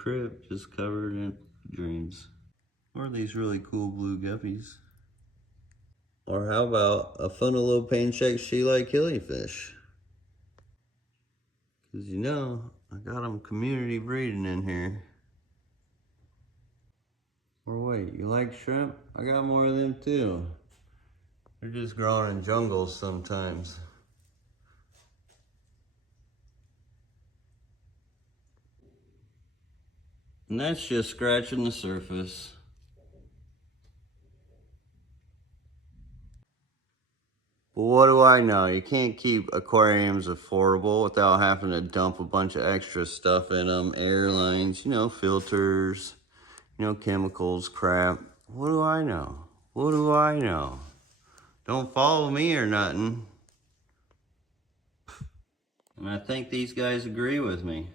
crib just covered in dreams. Or these really cool blue guppies. Or how about a funnel pain check she-like killifish? Because you know, I got them community breeding in here. Or wait, you like shrimp? I got more of them too. They're just growing in jungles sometimes. And that's just scratching the surface. Well, what do I know? You can't keep aquariums affordable without having to dump a bunch of extra stuff in them. Airlines, you know, filters, you know, chemicals, crap. What do I know? What do I know? Don't follow me or nothing. And I think these guys agree with me.